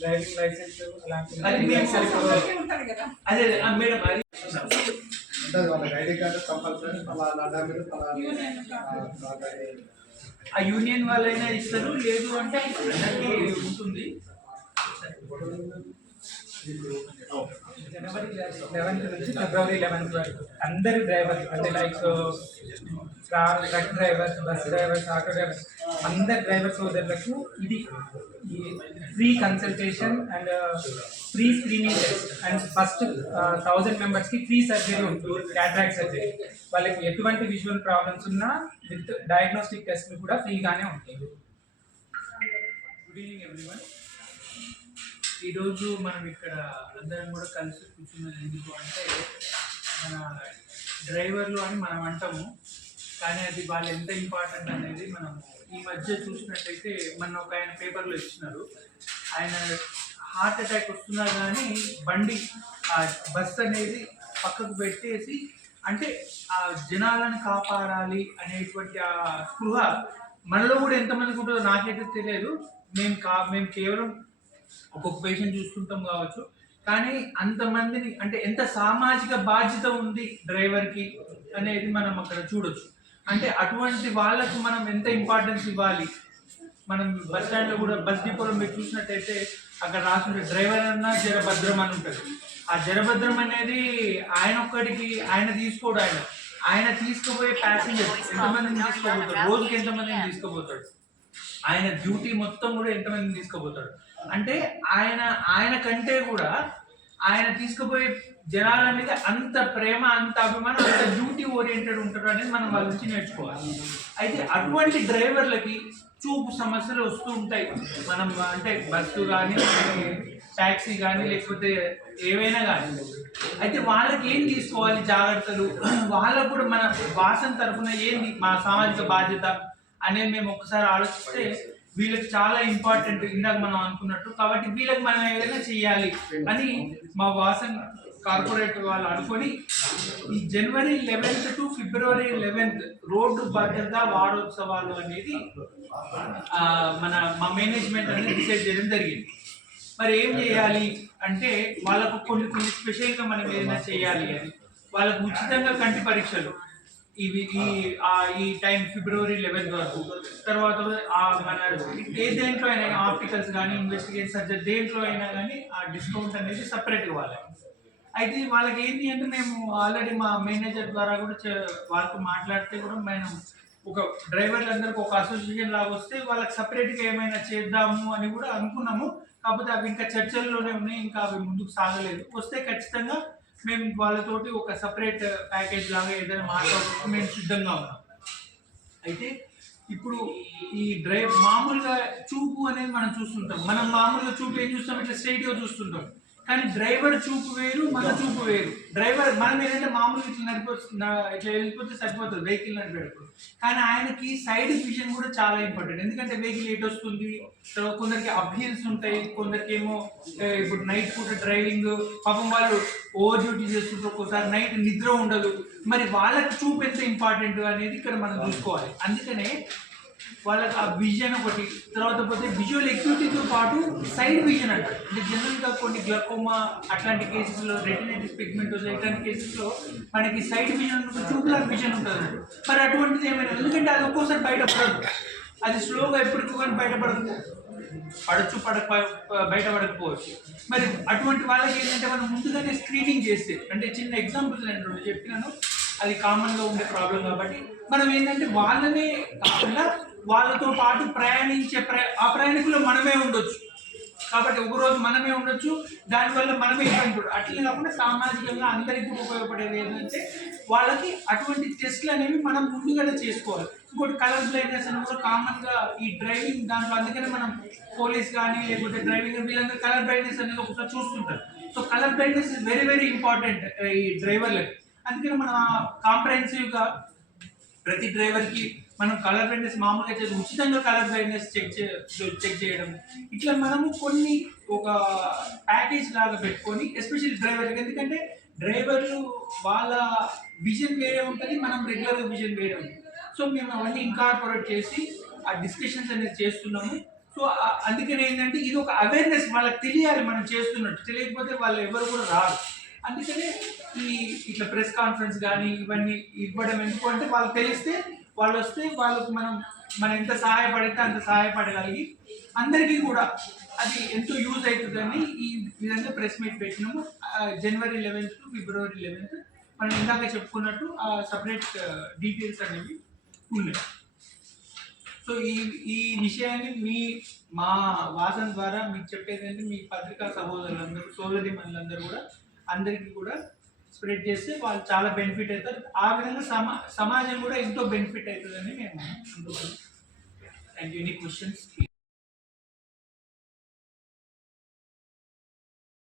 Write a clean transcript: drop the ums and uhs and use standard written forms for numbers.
Driving licence అది అదే madam అది వాళ్ళకి ఐడి కార్డు కంపల్సరీ ఆ యూనియన్ వాళ్ళైనా ఇస్తారు, లేదు అంటే అందరికీ ఉంటుంది. జనవరి 11 నుంచి ఫిబ్రవరి 11 వరకు అందరు డ్రైవర్స్ అంటే like car, truck drivers, bus drivers, auto drivers, అందరు డ్రైవర్ సోదరులకు ఇది free consultation and free screening test and first 1000 మెంబర్స్కి ఫ్రీ సర్జరీ ఉంటుంది, క్యాట్రాక్ట్ సర్జరీ. వాళ్ళకి ఎటువంటి విజువల్ ప్రాబ్లమ్స్ ఉన్నా విత్ డయాగ్నోస్టిక్ టెస్ట్లు కూడా ఫ్రీగానే ఉంటుంది. Good evening everyone. ఈరోజు మనం ఇక్కడ అందరం కూడా కలిసి కూర్చున్నది ఎందుకు అంటే, మన డ్రైవర్లు అని మనం అంటాము, కానీ అది వాళ్ళు ఎంత ఇంపార్టెంట్ అనేది మనం ఈ మధ్య చూసినట్టయితే మన ఒక ఆయన పేపర్లో ఇచ్చినారు. ఆయన హార్ట్ అటాక్ వస్తున్నా కానీ బండి ఆ బస్ అనేది పక్కకు పెట్టేసి, అంటే ఆ జనాలను కాపాడాలి అనేటువంటి ఆ స్పృహ మనలో కూడా ఎంతమందికి ఉంటుందో నాకైతే తెలియదు. మేము కేవలం ఒక్కొక్క పేషెంట్ చూసుకుంటాం కావచ్చు, కానీ అంతమందిని అంటే ఎంత సామాజిక బాధ్యత ఉంది డ్రైవర్కి అనేది మనం అక్కడ చూడొచ్చు. అంటే అటువంటి వాళ్ళకు మనం ఎంత ఇంపార్టెన్స్ ఇవ్వాలి. మనం బస్ స్టాండ్లో కూడా బస్ డిపోలో మీరు చూసినట్టయితే అక్కడ రాసుంటే డ్రైవర్ అన్నా జరభద్రం అని ఉంటుంది. ఆ జరభద్రం అనేది ఆయన ఒక్కడికి ఆయన తీసుకోడు, ఆయన తీసుకుపోయే ప్యాసింజర్ ఎంతమందిని తీసుకోబోతాడు, రోజుకి ఎంతమందిని తీసుకుపోతాడు, ఆయన డ్యూటీ మొత్తం కూడా ఎంతమందిని తీసుకుపోతాడు. అంటే ఆయన కంటే కూడా ఆయన తీసుకుపోయే జనాల మీద అంత ప్రేమ, అంత అభిమానం, అంత డ్యూటీ ఓరియంటెడ్ ఉంటారు అనేది మనం వాళ్ళ నుంచి నేర్చుకోవాలి. అయితే అటువంటి డ్రైవర్లకి చూపు సమస్యలు వస్తూ ఉంటాయి. మనం అంటే బస్సు కానీ, ట్యాక్సీ కానీ, లేకపోతే ఏవైనా కానీ. అయితే వాళ్ళకి ఏం తీసుకోవాలి జాగ్రత్తలు, వాళ్ళకు కూడా మన వాసన తరఫున ఏంది మా సామాజిక బాధ్యత అనేది మేము ఒకసారి ఆలోచిస్తే వీళ్ళకి చాలా ఇంపార్టెంట్, ఇందాక మనం అనుకున్నట్టు. కాబట్టి వీళ్ళకి మనం ఏదైనా చెయ్యాలి అని మా వాసన్ కార్పొరేట్ వాళ్ళు అనుకొని ఈ జనవరి 11 టు ఫిబ్రవరి 11 రోడ్డు భద్రతా వారోత్సవాలు అనేది మా మేనేజ్మెంట్ అనేది డిసైడ్ చేయడం జరిగింది. మరి ఏం చేయాలి అంటే వాళ్ళకు కొన్ని స్పెషల్గా మనం ఏదైనా చేయాలి అని, వాళ్ళకు ఉచితంగా కంటి పరీక్షలు ఈ టైం ఫిబ్రవరి 11 వరకు. తర్వాత మన దేంట్లో అయినా ఆప్టికల్స్ కానీ, ఇన్వెస్టిగేషన్ సర్జరీ దేంట్లో అయినా కానీ ఆ డిస్కౌంట్ అనేది సపరేట్ ఇవ్వాలి. అయితే వాళ్ళకి ఏంటి అంటే మేము ఆల్రెడీ మా మేనేజర్ ద్వారా కూడా వాళ్ళతో మాట్లాడితే కూడా మేము ఒక డ్రైవర్లందరికీ ఒక అసోసియేషన్ లాగా వస్తే వాళ్ళకి సపరేట్గా ఏమైనా చేద్దాము అని కూడా అనుకున్నాము. కాకపోతే అవి ఇంకా చర్చల్లోనే ఉన్నాయి, ఇంకా అవి ముందుకు సాగలేదు. వస్తే ఖచ్చితంగా మేము వాళ్ళతోటి ఒక సపరేట్ ప్యాకేజ్ లాగా ఏదైనా మాట్లాడుతూ మేము సిద్ధంగా ఉన్నాం. అయితే ఇప్పుడు ఈ మామూలుగా చూపు అనేది మనం చూస్తుంటాం. మనం మామూలుగా చూపు ఏం చూస్తాం, ఇట్లా స్ట్రైట్గా చూస్తుంటాం. కానీ డ్రైవర్ చూపు వేరు, మన చూపు వేరు. డ్రైవర్ మనం ఏంటంటే మామూలుగా ఇట్లా వెళ్ళిపోతే సరిపోతుంది వెహికల్ నడిపేటప్పుడు. కానీ ఆయనకి సైడ్ విజన్ కూడా చాలా ఇంపార్టెంట్. ఎందుకంటే వెహికల్ ఎటు వస్తుంది, కొందరికి అప్హీల్స్ ఉంటాయి, కొందరికి ఏమో ఇప్పుడు నైట్ పూట డ్రైవింగ్, పాపం వాళ్ళు ఓవర్ డ్యూటీ చేస్తుంటారు, ఒక్కోసారి నైట్ నిద్ర ఉండదు. మరి వాళ్ళకి చూపు ఎంత ఇంపార్టెంట్ అనేది ఇక్కడ మనం చూసుకోవాలి. అందుకనే వాళ్ళకి ఆ విజన్ ఒకటి, తర్వాత పోతే విజువల్ ఎక్యూటీతో పాటు సైడ్ విజన్ అంటారు. అంటే జనరల్గా కొన్ని గ్లకోమా అట్లాంటి కేసెస్లో, రెటినైటిస్ పిగ్మెంటోసా ఇట్లాంటి కేసెస్లో మనకి సైడ్ విజన్ ట్యూబులర్ విజన్ ఉంటుంది. మరి అటువంటిది ఏమైనా, ఎందుకంటే అది ఒక్కోసారి బయటపడదు, అది స్లోగా ఎప్పటికీ కానీ బయటపడకపోవచ్చు. మరి అటువంటి వాళ్ళకి ఏంటంటే మనం ముందుగానే స్క్రీనింగ్ చేస్తే, అంటే చిన్న ఎగ్జాంపుల్స్ నేను చెప్పినాను, అది కామన్గా ఉండే ప్రాబ్లం. కాబట్టి మనం ఏంటంటే వాళ్ళనే కాకుండా వాళ్ళతో పాటు ప్రయాణించే ఆ ప్రయాణికులు మనమే ఉండొచ్చు. కాబట్టి ఒకరోజు మనమే ఉండొచ్చు, దానివల్ల మనమే ఇబ్బంది. అట్లే కాకుండా సామాజికంగా అందరికీ ఉపయోగపడేది ఏంటంటే వాళ్ళకి అటువంటి టెస్ట్లు అనేవి మనం ముందుగానే చేసుకోవాలి. ఇంకోటి కలర్ బ్లైండ్నెస్ అని కూడా కామన్గా ఈ డ్రైవింగ్ దాంట్లో, అందుకనే మనం పోలీస్ కానీ లేకపోతే డ్రైవింగ్ వీళ్ళందరూ కలర్ బ్లైండ్నెస్ అనేది ఒకసారి చూస్తుంటారు. So colour blindness is very very important ఈ డ్రైవర్లకి. అందుకని మనం కాంప్రహెన్సివ్గా ప్రతి డ్రైవర్కి మనం కలర్ బ్రైట్నెస్ మామూలుగా అయితే ఉచితంగా కలర్ బ్రైట్నెస్ చెక్ చేయడం, ఇట్లా మనము కొన్ని ఒక ప్యాకేజ్ లాగా పెట్టుకొని ఎస్పెషల్లీ డ్రైవర్కి, ఎందుకంటే డ్రైవర్లు వాళ్ళ విజన్ వేరే ఉంటుంది, మనం రెగ్యులర్ విజన్ వేరే ఉంటుంది. సో మేము అవన్నీ ఇన్కార్పొరేట్ చేసి ఆ డిస్కషన్స్ అనేది చేస్తున్నాము. సో అందుకని ఏంటంటే ఇది ఒక అవేర్నెస్, వాళ్ళకి తెలియాలి మనం చేస్తున్నట్టు, తెలియకపోతే వాళ్ళు ఎవరు కూడా రారు. అందుకనే ఇట్లా ప్రెస్ కాన్ఫరెన్స్ కానీ ఇవన్నీ ఇవ్వడం, ఎందుకు అంటే వాళ్ళకి తెలిస్తే వాళ్ళు వస్తే వాళ్ళకు మనం ఎంత సహాయపడితే అంత సహాయపడగలిగి అందరికీ కూడా అది ఎంతో యూజ్ అవుతుందని ఈ విధంగా ప్రెస్ మీట్ పెట్టినాము. జనవరి 11th to ఫిబ్రవరి 11th మనం ఇందాక చెప్పుకున్నట్టు ఆ సపరేట్ డీటెయిల్స్ అనేవి ఉన్నాయి. సో ఈ విషయాన్ని మా వాసన ద్వారా మీకు చెప్పేదంటే మీ పత్రికా సహోదరులందరూ, సోదరి మనులందరూ కూడా అందరికీ కూడా స్ప్రెడ్ చేస్తే వాళ్ళు చాలా బెనిఫిట్ అవుతారు. ఆ విధంగా సమాజం కూడా ఎంతో బెనిఫిట్ అవుతుందని మేము అనుకుంటున్నాం. Thank you. Any questions?